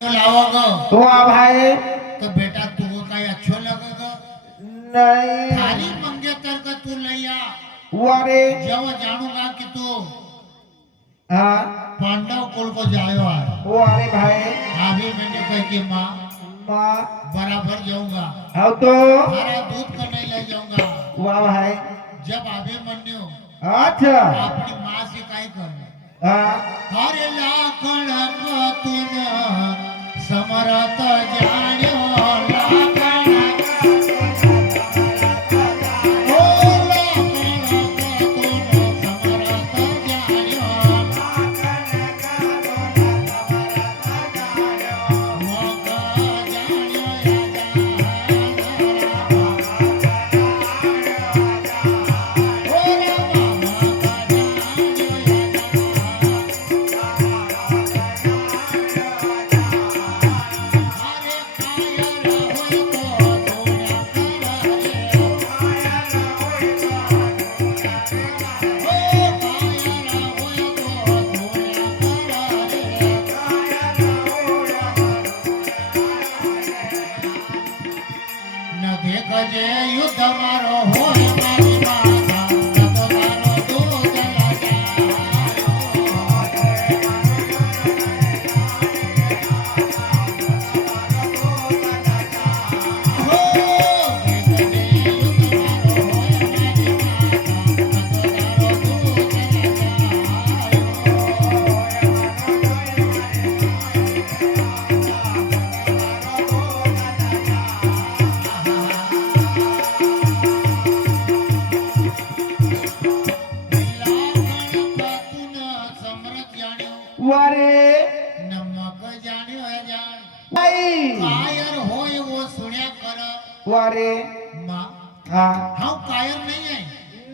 लाओगे तो अब है तो बेटा तुमको कहीं अच्छो लगेगा नहीं थाली मंगेतर का तू लैया वारे जब जानूंगा कि तू हाँ पांडव कुल को जायो है वारे भाई अभी मैंने कही कि माँ माँ बराबर जाऊंगा हाँ तो हरा दूध को नहीं ले जाऊंगा वाह भाई जब अभी मन्यो अच्छा अपनी माँ से कहीं कर हाँ हरे लाखण को तूने समरत जान्यो लाखण ओ लाखण को तूने समरत जान्यो मोका जान्यो ओ रामा मोका जान्यो हरे कायर होई तो थोड़ा कर रे युद्ध मारो हो मारी माता तब मारो दूध लगायो हो युद्ध मारो हो मारी माता तब मारो दूध वारे नमक जान्यो है जान भाई कायर होय वो सुण्या कर वारे मां हाँ हम कायर नहीं है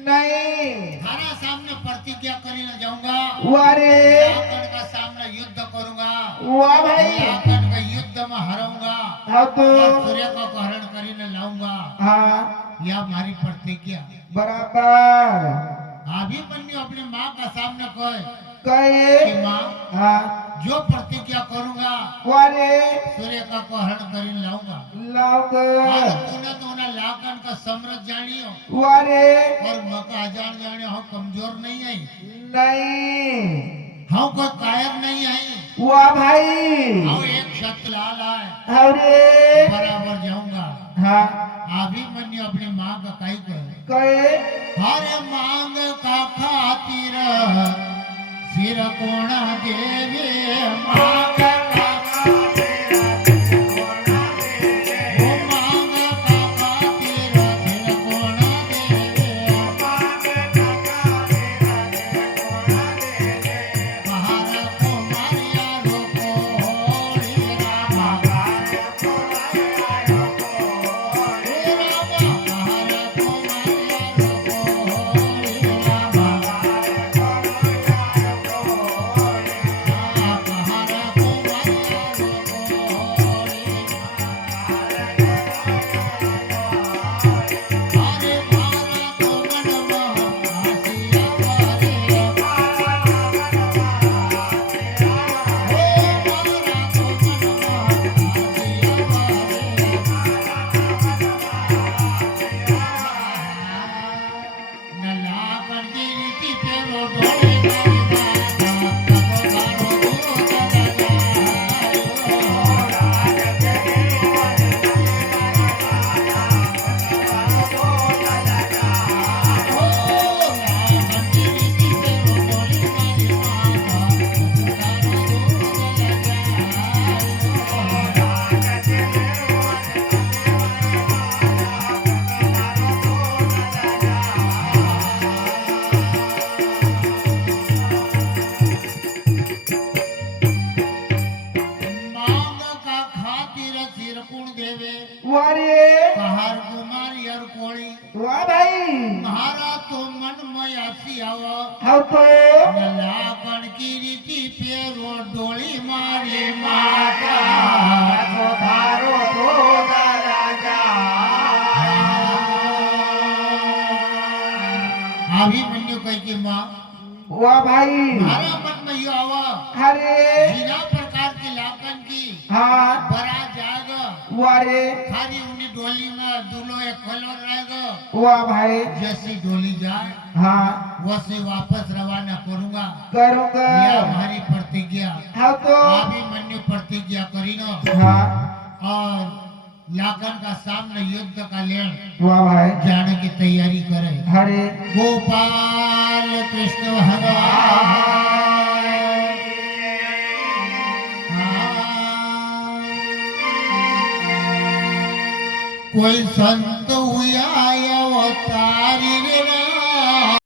नहीं थारा सामने प्रतिज्ञा કરીને जाऊंगा वारे लाकड़ का सामने युद्ध करूंगा वाह भाई लाकड़ का युद्ध में हराऊंगा हाँ तो और सूर्य को हरण કરીને लाऊंगा हाँ यह हमारी प्रतिज्ञा बराबर अभिमन्यु अपनी माँ का सामने कहे कहे कि माँ हाँ जो प्रतिज्ञा करूंगा वारे सूर्य का को हरण કરીને लाऊंगा लाग और तूने तो ना लाकन का समृद्ध जानियो वारे और मका अजान जानियो हम कमजोर नहीं है नहीं हम कोई कायर नहीं है वाह भाई हम एक शत लाल है अरे बराबर जाऊंगा हाँ अभिमन्यु अपनी माँ का कही कहे कहे हरे मांग का खातिर सिर कोण देवे मांग का वो मांग का खातिर सिर कोण देवे पहाड़ को मारिया रोको होली रामा ओ रामा पहाड़ को मारिया रोको होली रामा मांग का खातिर सिरकुण देवे वारे कहार कुमार यर कोळी वाह भाई महारा तो मन में आसी आव हाँ तो लाकण की रीति पेरो डोली मारी माता धारो तो राजा अभिमन्यु कही कि माँ वाह भाई हमारा मन में यो आवा अरे बिना प्रकार की लाकन की हाँ वारे खाली उन्हीं डोली में दूल्हो एक खोलो रहेगा वाह भाई जैसी डोली जाए हाँ वैसे वापस रवाना करूंगा करूंगा ये हमारी प्रतिज्ञा हाँ तो अभी मन्यु प्रतिज्ञा करी नो हाँ और लाखन का सामने युद्ध का लेन वाह भाई जाने की तैयारी करे हरे गोपाल कृष्ण भगवान कोई संत हुआ अवतारी रे